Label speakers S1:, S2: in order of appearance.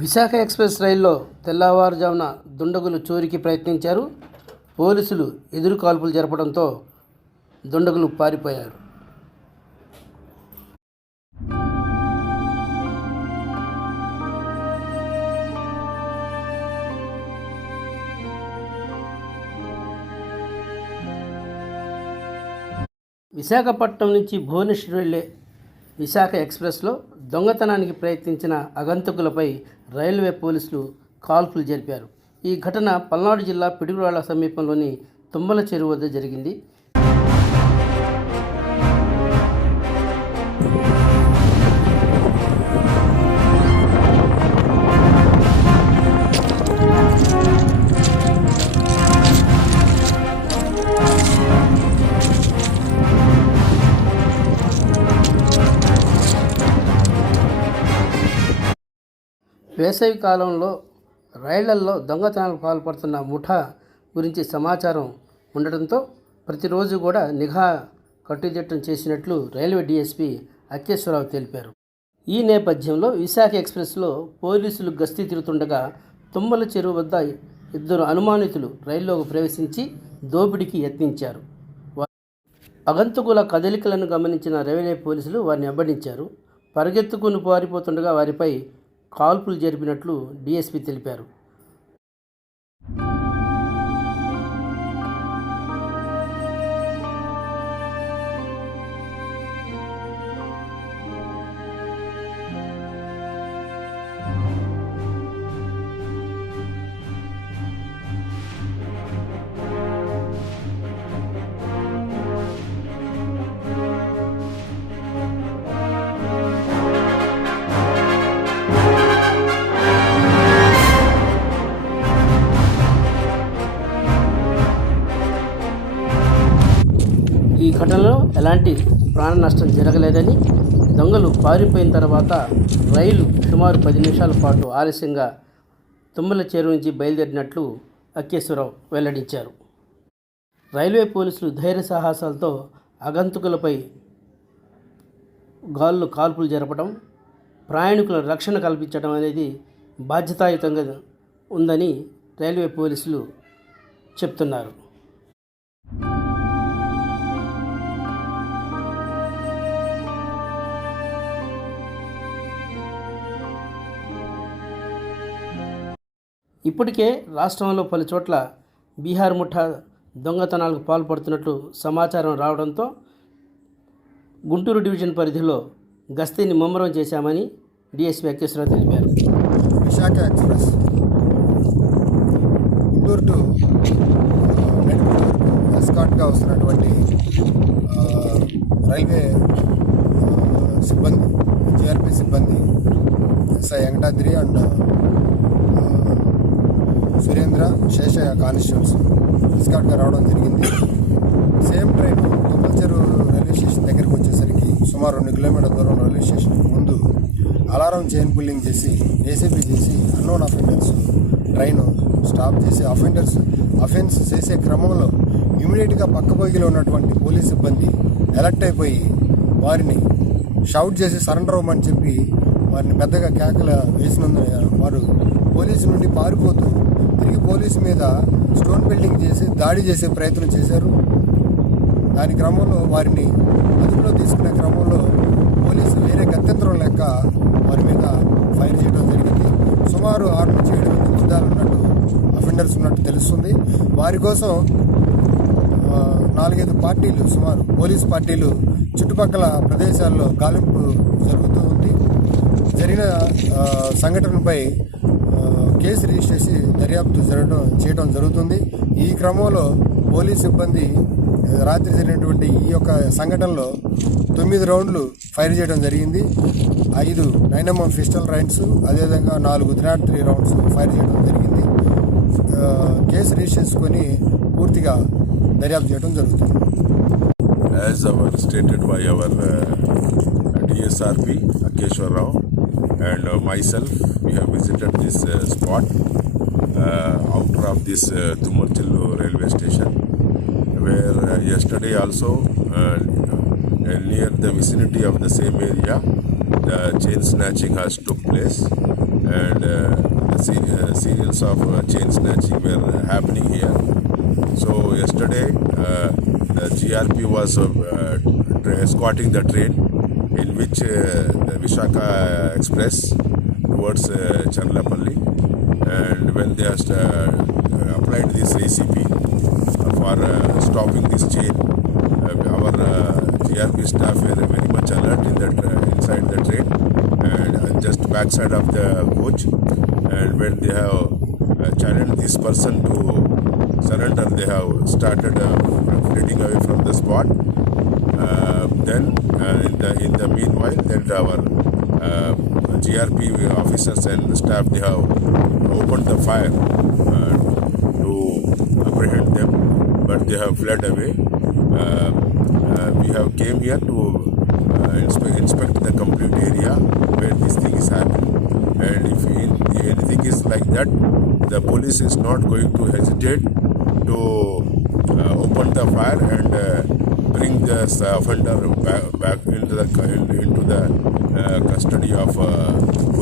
S1: Visakha express రైల్లో తెల్లవారుజామున దుండగులు చోరికి ప్రయత్నించారు. పోలీసులు ఎదురు కాల్పులు జరపడంతో దుండగులు పారిపోయారు. విశాఖపట్నం నుంచి భువనేశ్వర్ వెళ్ళే విశాఖ ఎక్స్ప్రెస్లో దొంగతనానికి ప్రయత్నించిన అగంతకులపై రైల్వే పోలీసులు కాల్పులు జరిపారు. ఈ ఘటన పల్నాడు జిల్లా పిడుగురాళ్ళ సమీపంలోని తుమ్మల చెరువు వద్ద జరిగింది. వేసవి కాలంలో రైళ్ళల్లో దొంగతనాలకు పాల్పడుతున్న ముఠా గురించి సమాచారం ఉండటంతో ప్రతిరోజు కూడా నిఘా కట్టుదిట్టం చేసినట్లు రైల్వే డీఎస్పీ అక్కేశ్వరరావు తెలిపారు. ఈ నేపథ్యంలో విశాఖ ఎక్స్ప్రెస్లో పోలీసులు గస్తీ తిరుగుతుండగా తుమ్మల చెరువు వద్ద ఇద్దరు అనుమానితులు రైల్లోకి ప్రవేశించి దోపిడీకి యత్నించారు. వా- అగంతకుల కదలికలను గమనించిన రైల్వే పోలీసులు వారిని వెంబడించారు పరిగెత్తుకుని పారిపోతుండగా వారిపై కాల్పులు జరిపినట్లు డీఎస్పీ తెలిపారు. ఎలాంటి ప్రాణ నష్టం జరగలేదని దొంగలు పారిపోయిన తర్వాత రైలు సుమారు పది నిమిషాల పాటు ఆలస్యంగా తుమ్మల చేరు నుంచి బయలుదేరినట్లు అక్కేశ్వరరావు వెల్లడించారు. రైల్వే పోలీసులు ధైర్య సాహసాలతో అగంతుకులపై గాళ్ళు కాల్పులు జరపడం ప్రయాణికుల రక్షణ కల్పించడం అనేది బాధ్యతాయుతంగా ఉందని రైల్వే పోలీసులు చెప్తున్నారు. ఇప్పటికే రాష్ట్రంలో పలు చోట్ల బీహార్ ముఠా దొంగతనాలకు పాల్పడుతున్నట్లు సమాచారం రావడంతో గుంటూరు డివిజన్ పరిధిలో గస్తీని ముమ్మరం చేశామని డిఎస్పీ అఖిలేశ్వరరావు తెలిపారు.
S2: విశాఖ ఎక్స్ప్రెస్. గుంటూరు టు ఎస్కాట్గా వస్తున్నటువంటి రైల్వే సిబ్బంది జిఆర్పి సిబ్బంది SI Venkatadri and Seshaiah constables ఎస్కాట్గా రావడం జరిగింది. Same train Tummalacheru railway station దగ్గరికి వచ్చేసరికి సుమారు రెండు కిలోమీటర్ల దూరం రైల్వే స్టేషన్ ముందు అలారం చైన్ పుల్లింగ్ చేసి ఏసీపీ చేసి అన్నోన్ అఫెండర్స్ ట్రైన్ స్టాప్ చేసి అఫెండర్స్ అఫెన్స్ చేసే క్రమంలో ఇమీడియట్గా పక్క బోగిలో ఉన్నటువంటి పోలీస్ సిబ్బంది ఎలర్ట్ అయిపోయి వారిని షౌట్ చేసి సరెండర్ అవ్వమని చెప్పి వారిని పెద్దగా కేకలు వేసినందున వారు పోలీసు నుండి పారిపోతూ తిరిగి పోలీస్ మీద స్టోన్ బిల్డింగ్ చేసి దాడి చేసే ప్రయత్నం చేశారు. దాని క్రమంలో వారిని అదుపులో తీసుకునే క్రమంలో పోలీసు వేరే గత్యంతరం లెక్క వారి మీద ఫైర్ చేయడం జరిగింది. సుమారు ఆరు నుంచి ఏడు మంది ముద్దాలు ఉన్నట్టు అఫెండర్స్ ఉన్నట్టు తెలుస్తుంది. వారి కోసం నాలుగైదు పార్టీలు సుమారు పోలీస్ పార్టీలు చుట్టుపక్కల ప్రదేశాల్లో గాలింపు జరుగుతూ ఉంది. జరిగిన సంఘటనపై కేసు రిజిస్టర్ చేసి దర్యాప్తు జరగడం చేయడం జరుగుతుంది. ఈ క్రమంలో పోలీస్ సిబ్బంది రాత్రి జరిగినటువంటి ఈ యొక్క సంఘటనలో తొమ్మిది రౌండ్లు ఫైర్ చేయడం జరిగింది. ఐదు నైన్ పిస్టల్ రైడ్స్ అదేవిధంగా నాలుగు త్రీ త్రీ రౌండ్స్ ఫైర్ చేయడం జరిగింది. కేసు రిజిస్టర్ చేసుకొని పూర్తిగా దర్యాప్తు చేయడం జరుగుతుంది.
S3: As our stated by our DSRP Akeswararao and uh, myself, we have visited this uh, spot uh, outer of this uh, railway station, where uh, yesterday also uh, uh, near the vicinity of the same area, the chain snatching has took place, and uh, uh, serials of uh, chain snatching were happening here. So yesterday, uh, the GRP was uh, uh, escorting the train in which uh, Vishaka Express towards uh, Chanlapalli, and when they have uh, applied this recipe for uh, stopping this chain, uh, our uh, GRP staff were very much alert in the tra- inside the train and uh, just backside of the coach, and when they have uh, challenged this person to surrender, they have started uh, fleeing away from the spot. Uh, then, uh, in the in the meanwhile, then our uh, GRP officers and staff they have opened the fire uh, to apprehend them, but they have fled away. Uh, uh, we have came here to uh, inspect, inspect the complete area where this thing is happening, and if anything is like that, the police is not going to hesitate to uh, open the fire and uh, bring the offender back, back into the into the custody of uh.